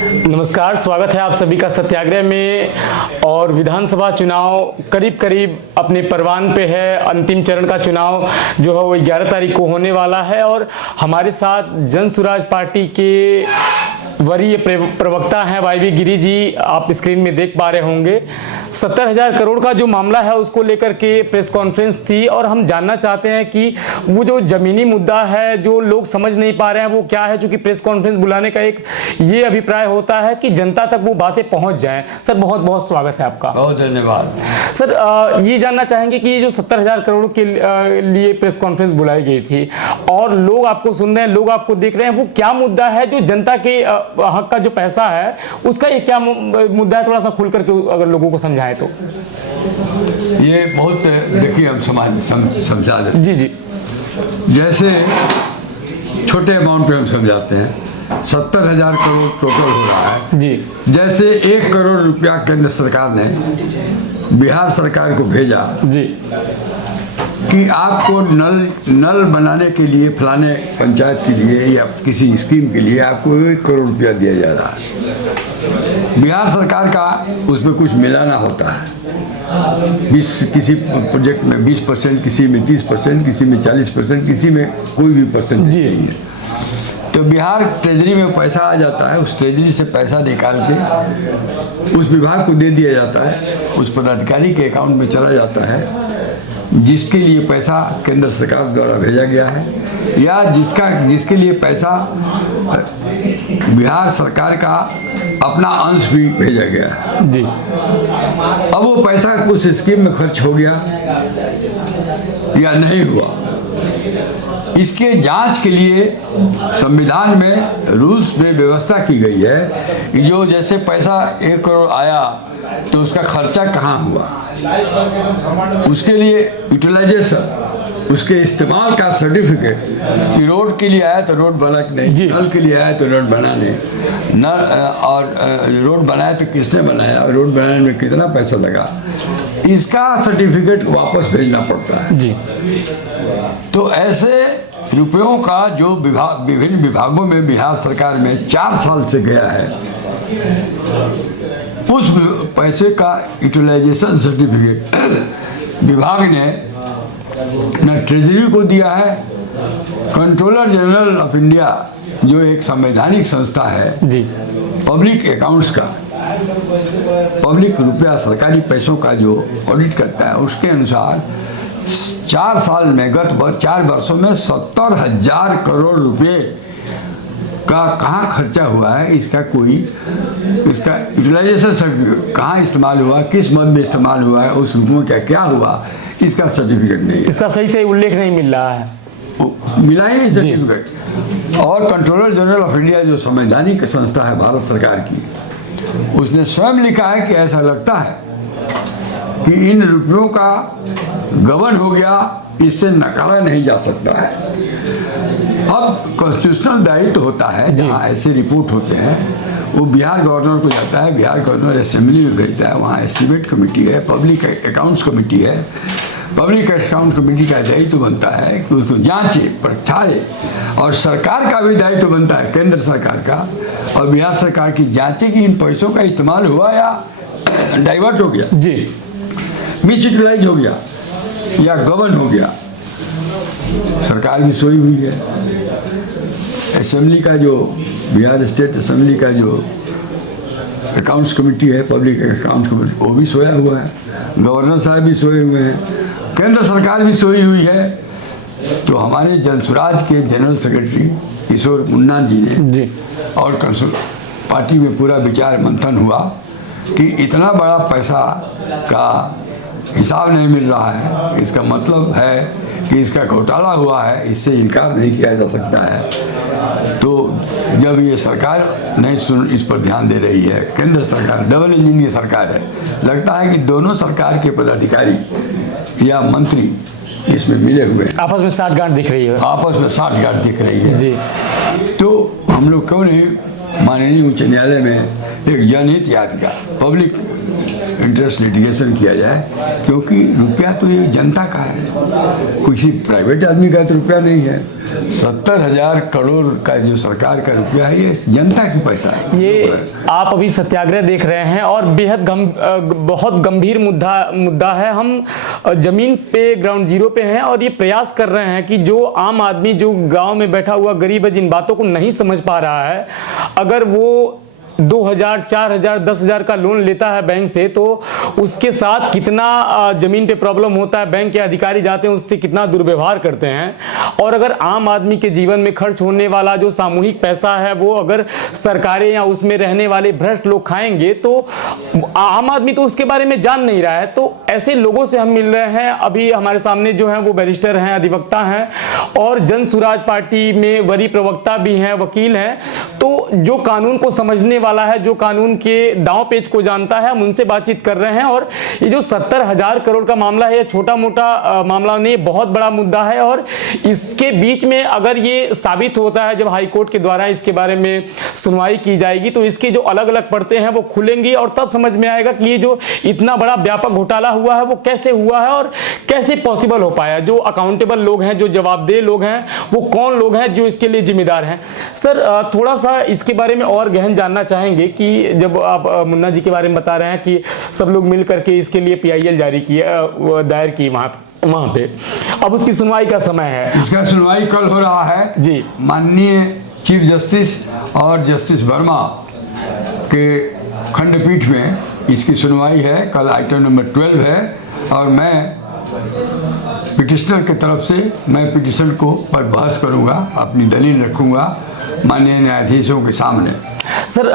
नमस्कार, स्वागत है आप सभी का सत्याग्रह में। और विधानसभा चुनाव करीब करीब अपने परवान पे है। अंतिम चरण का चुनाव जो है वो 11 तारीख को होने वाला है और हमारे साथ जन सुराज पार्टी के वरीय प्रवक्ता हैं वाईवी गिरी जी। आप स्क्रीन में देख पा रहे होंगे 70,000 करोड़ का जो मामला है उसको लेकर के प्रेस कॉन्फ्रेंस थी और हम जानना चाहते हैं कि वो जो जमीनी मुद्दा है जो लोग समझ नहीं पा रहे हैं वो क्या है। चूंकि प्रेस कॉन्फ्रेंस बुलाने का एक ये अभिप्राय होता है कि जनता तक वो बातें पहुंच जाएं। सर, बहुत बहुत स्वागत है आपका। बहुत धन्यवाद। सर, ये जानना चाहेंगे कि ये जो 70,000 करोड़ के लिए प्रेस कॉन्फ्रेंस बुलाई गई थी और लोग आपको सुन रहे हैं, लोग आपको देख रहे हैं, वो क्या मुद्दा है जो जनता के हक का जो पैसा है उसका ये क्या मुद्दा है? थोड़ा सा खुल करके अगर लोगों को समझाएं तो। ये बहुत देखिए हम समझा देते। जी जी। जैसे छोटे अमाउंट पे हम समझाते हैं, 70,000 करोड़ टोटल हो रहा है जी। जैसे 1 करोड़ रुपया केंद्र सरकार ने बिहार सरकार को भेजा जी कि आपको नल बनाने के लिए फलाने पंचायत के लिए या किसी स्कीम के लिए आपको 1 करोड़ रुपया दिया जा रहा है। बिहार सरकार का उसमें कुछ मिलाना होता है। किसी प्रोजेक्ट में 20%, किसी में 30%, किसी में 40%, किसी में कोई भी परसेंट नहीं है। तो बिहार ट्रेजरी में पैसा आ जाता है, उस ट्रेजरी से पैसा निकाल के उस विभाग को दे दिया जाता है, उस पदाधिकारी के अकाउंट में चला जाता है जिसके लिए पैसा केंद्र सरकार द्वारा भेजा गया है या जिसके लिए पैसा बिहार सरकार का अपना अंश भी भेजा गया है जी। अब वो पैसा उस स्कीम में खर्च हो गया या नहीं हुआ, इसके जांच के लिए संविधान में रूल्स में व्यवस्था की गई है कि जो जैसे पैसा 1 करोड़ आया तो उसका खर्चा कहाँ हुआ, उसके लिए यूटिलाइजेशन, उसके इस्तेमाल का सर्टिफिकेट कि रोड के लिए आया तो रोड बना कि नहीं, नल के लिए आया तो रोड बनाने और रोड बनाया तो किसने बनाया, रोड बनाने में कितना पैसा लगा, इसका सर्टिफिकेट वापस भेजना पड़ता है जी। तो ऐसे रुपयों का जो विभिन्न विभागों में बिहार सरकार में 4 साल से गया है, उस पैसे का यूटिलाइजेशन सर्टिफिकेट विभाग ने न ट्रेजरी को दिया है, कंट्रोलर जनरल ऑफ इंडिया जो एक संवैधानिक संस्था है जी, पब्लिक अकाउंट्स का, पब्लिक रुपया सरकारी पैसों का जो ऑडिट करता है, उसके अनुसार 4 साल में गत 4 वर्षों में 70,000 करोड़ रुपए का कहाँ खर्चा हुआ है, इसका यूटिलाइजेशन सर्टिफिकेट कहाँ इस्तेमाल हुआ, किस मद में इस्तेमाल हुआ है, उस रुपयों का क्या हुआ, इसका सर्टिफिकेट नहीं है। इसका सही से उल्लेख नहीं मिल रहा है, मिला ही नहीं सर्टिफिकेट। और कंट्रोलर जनरल ऑफ इंडिया जो संवैधानिक संस्था है भारत सरकार की, उसने स्वयं लिखा है कि ऐसा लगता है कि इन रुपयों का गबन हो गया, इससे नकारा नहीं जा सकता है। अब कॉन्स्टिट्यूशनल दायित्व होता है, जहाँ ऐसे रिपोर्ट होते हैं वो बिहार गवर्नर को जाता है, बिहार गवर्नर असेंबली में भेजता है, वहाँ एस्टीमेट कमेटी है, पब्लिक अकाउंट्स कमेटी है। पब्लिक अकाउंट्स कमेटी का दायित्व बनता है कि उसको जांचे, परखाए, और सरकार का भी दायित्व बनता है, केंद्र सरकार का और बिहार सरकार की, जांचे कि इन पैसों का इस्तेमाल हुआ या डाइवर्ट हो गया जी, मिसयूटिलाइज हो गया या गबन हो गया। सरकार भी सोई हुई है, असेंबली का जो बिहार स्टेट असेंबली का जो अकाउंट्स कमेटी है, पब्लिक अकाउंट्स कमेटी, वो भी सोया हुआ है, गवर्नर साहब भी सोए हुए हैं, केंद्र सरकार भी सोई हुई है। तो हमारे जनसुराज के जनरल सेक्रेटरी किशोर मुन्ना जी ने जी और पार्टी में पूरा विचार मंथन हुआ कि इतना बड़ा पैसा का हिसाब नहीं मिल रहा है, इसका मतलब है कि इसका घोटाला हुआ है, इससे इनकार नहीं किया जा सकता है। तो जब ये सरकार नहीं इस पर ध्यान दे रही है, केंद्र सरकार डबल इंजन की सरकार है, लगता है कि दोनों सरकार के पदाधिकारी या मंत्री इसमें मिले हुए हैं, आपस में साठगांठ दिख रही है, आपस में साठगांठ दिख रही है जी। तो हम लोग क्यों नहीं माननीय उच्च न्यायालय में एक जनहित याचिका, पब्लिक इंटरेस्ट लिटिगेशन किया जाए, क्योंकि रुपया तो ये जनता का है, किसी प्राइवेट आदमी का तो रुपया नहीं है। 70,000 करोड़ का जो सरकार का रुपया है ये जनता की पैसा है। ये आप अभी सत्याग्रह देख रहे हैं और बेहद बहुत गंभीर मुद्दा है। हम जमीन पे ग्राउंड जीरो पे हैं और ये प्रयास कर रहे हैं कि जो आम आदमी जो गांव में बैठा हुआ गरीब है, जिन बातों को नहीं समझ पा रहा है, अगर वो 2,000, 4,000, 10,000 का लोन लेता है बैंक से, तो उसके साथ कितना जमीन पे प्रॉब्लम होता है, बैंक के अधिकारी जाते हैं उससे कितना दुर्व्यवहार करते हैं। और अगर आम आदमी के जीवन में खर्च होने वाला जो सामूहिक पैसा है वो अगर सरकारें या उसमें रहने वाले भ्रष्ट लोग खाएंगे तो आम आदमी तो उसके बारे में जान नहीं रहा है। तो ऐसे लोगों से हम मिल रहे हैं। अभी हमारे सामने जो है वो बैरिस्टर हैं, अधिवक्ता हैं और जन सुराज पार्टी में वरीय प्रवक्ता भी हैं, वकील हैं। तो जो कानून को समझने वाला है, जो कानून के दांव पेच को जानता है, हम उनसे बातचीत कर रहे हैं। और ये जो 70,000 करोड़ का मामला है, ये छोटा मोटा मामला नहीं, बहुत बड़ा मुद्दा है। और इसके बीच में अगर ये साबित होता है, जब हाईकोर्ट के द्वारा इसके बारे में सुनवाई की जाएगी, तो इसके जो अलग अलग परतें हैं वो खुलेंगी और तब समझ में आएगा कि ये जो इतना बड़ा व्यापक घोटाला हुआ है वो कैसे हुआ है और कैसे पॉसिबल हो पाया। जो अकाउंटेबल लोग हैं, जो जवाबदेह लोग हैं, वो कौन लोग हैं जो इसके लिए जिम्मेदार हैं। सर, थोड़ा सा इसके बारे में और गहन जानना चाहेंगे कि जब आप मुन्ना जी के बारे में बता रहे हैं कि सब लोग मिल करके इसके लिए PIL जारी की, दायर की वहां पे, अब उसकी सुनवाई का समय है। इसका सुनवाई कल हो रहा है जी। माननीय चीफ जस्टिस और जस्टिस वर्मा के खंडपीठ में इसकी सुनवाई है। कल आइटम नंबर 12 है और मैं पिटिशनर की तरफ से मैं पिटिशन को पर बहस करूंगा, अपनी दलील रखूंगा माननीय न्यायाधीशों के सामने। सर,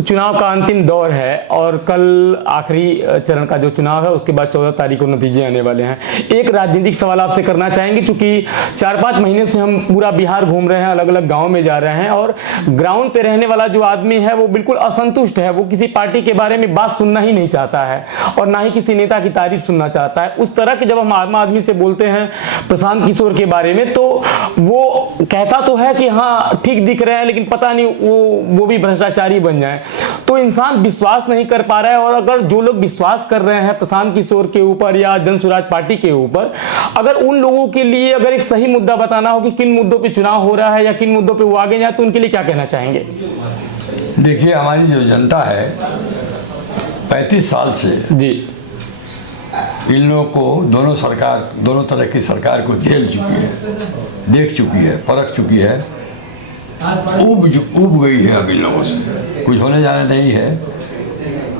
चुनाव का अंतिम दौर है और कल आखिरी चरण का जो चुनाव है उसके बाद 14 तारीख को नतीजे आने वाले हैं। एक राजनीतिक सवाल आपसे करना चाहेंगे, क्योंकि 4-5 महीने से हम पूरा बिहार घूम रहे हैं, अलग अलग गांव में जा रहे हैं और ग्राउंड पे रहने वाला जो आदमी है वो बिल्कुल असंतुष्ट है। वो किसी पार्टी के बारे में बात सुनना ही नहीं चाहता है और ना ही किसी नेता की तारीफ सुनना चाहता है। उस तरह के जब हम आम आदमी से बोलते हैं प्रशांत किशोर के बारे में, तो वो कहता तो है कि हाँ ठीक दिख रहे हैं, लेकिन पता नहीं वो भी भ्रष्टाचारी बन जाए। तो इंसान विश्वास नहीं कर पा रहा है। और अगर जो लोग विश्वास कर रहे हैं प्रशांत किशोर के ऊपर या जन सुराज पार्टी के ऊपर, अगर उन लोगों के लिए अगर एक सही मुद्दा बताना हो कि किन मुद्दों पे चुनाव हो रहा है या किन मुद्दों पे वो आगे जाए, तो उनके लिए क्या कहना चाहेंगे? देखिए, हमारी जो जनता है 35 साल से जी इन लोगों को दोनों तरह की सरकार को झेल चुकी है, देख चुकी है, परख चुकी है, उब गई है। अब इन लोगों से कुछ होने जाना नहीं है।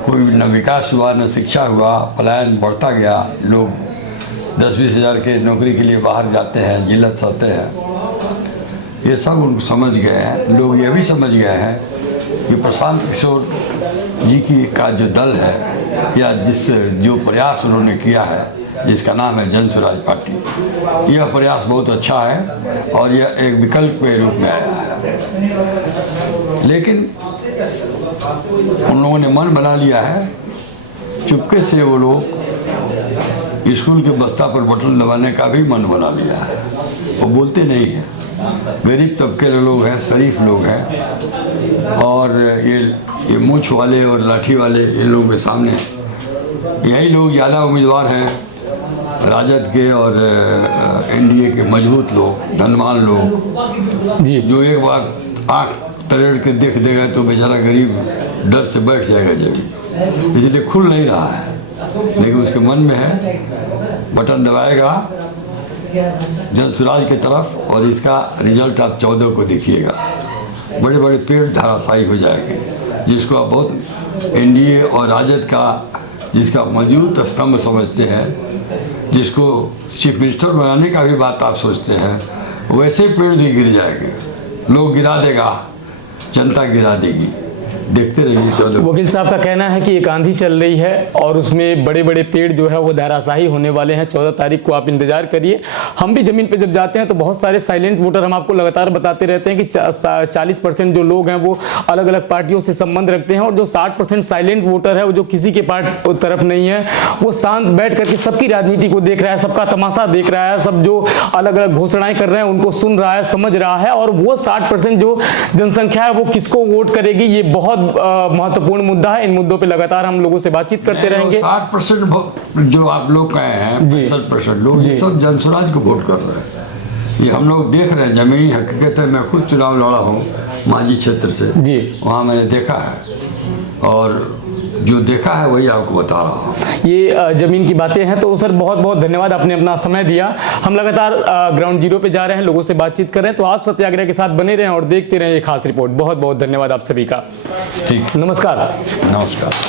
कोई न विकास हुआ, न शिक्षा हुआ, पलायन बढ़ता गया। लोग 10-20 हज़ार के नौकरी के लिए बाहर जाते हैं, जिल्लत सहते हैं। ये सब उनको समझ गए हैं। लोग ये भी समझ गए हैं कि प्रशांत किशोर जी का जो दल है या जो प्रयास उन्होंने किया है, जिसका नाम है जन सुराज पार्टी, यह प्रयास बहुत अच्छा है और यह एक विकल्प के रूप में आया है। लेकिन उन लोगों ने मन बना लिया है, चुपके से वो लोग स्कूल के बस्ता पर बटन दबाने का भी मन बना लिया है। वो बोलते नहीं हैं। गरीब तबके के लोग हैं, शरीफ लोग हैं और ये मूंछ वाले और लाठी वाले इन लोगों के सामने यही लोग ज़्यादा उम्मीदवार हैं। राजद के और NDA के मजबूत लोग, धनवान लोग जी, जो एक बार आँख तरेड़ के देख देगा तो बेचारा गरीब डर से बैठ जाएगा जब, इसलिए खुल नहीं रहा है। लेकिन उसके मन में है, बटन दबाएगा जन सुराज की तरफ और इसका रिजल्ट आप 14 को देखिएगा। बड़े बड़े पेड़ धराशायी हो जाएंगे, जिसको आप बहुत NDA और राजद का जिसका मजबूत स्तंभ समझते हैं, जिसको चीफ मिनिस्टर बनाने का भी बात आप सोचते हैं, वैसे पेड़ भी गिर जाएंगे। लोग गिरा देगा, जनता गिरा देगी। देखते रहिए। चलो, वकील साहब का कहना है कि एक आंधी चल रही है और उसमें बड़े बड़े पेड़ जो है वो धराशायी होने वाले हैं। 14 तारीख को आप इंतजार करिए। हम भी जमीन पे जब जाते हैं तो बहुत सारे साइलेंट वोटर, हम आपको लगातार बताते रहते हैं कि 40% जो लोग हैं वो अलग अलग पार्टियों से संबंध रखते हैं और जो 60% साइलेंट वोटर है, वो जो किसी के तरफ नहीं है, वो शांत बैठ करके सबकी राजनीति को देख रहा है, सबका तमाशा देख रहा है, सब जो अलग अलग घोषणाएं कर रहे हैं उनको सुन रहा है, समझ रहा है। और वो 60% जो जनसंख्या है वो किसको वोट करेगी, ये बहुत बहुत महत्वपूर्ण मुद्दा है। इन मुद्दों पे लगातार हम लोगों से बातचीत करते रहेंगे। 60% जो आप लोग कहे हैं, जी। 65% लोग ये सब जनसुराज को वोट कर रहे हैं। ये हम लोग देख रहे हैं, जमीनी हकीकत है। मैं खुद चुनाव लड़ा हूँ मांझी क्षेत्र से, जी। वहाँ मैंने देखा है और जो देखा है वही आपको बता रहा हूँ। ये जमीन की बातें हैं। तो सर बहुत बहुत धन्यवाद, आपने अपना समय दिया। हम लगातार ग्राउंड जीरो पे जा रहे हैं, लोगों से बातचीत कर रहे हैं। तो आप सत्याग्रह के साथ बने रहें और देखते रहें ये खास रिपोर्ट। बहुत बहुत धन्यवाद आप सभी का। ठीक, नमस्कार। नमस्कार।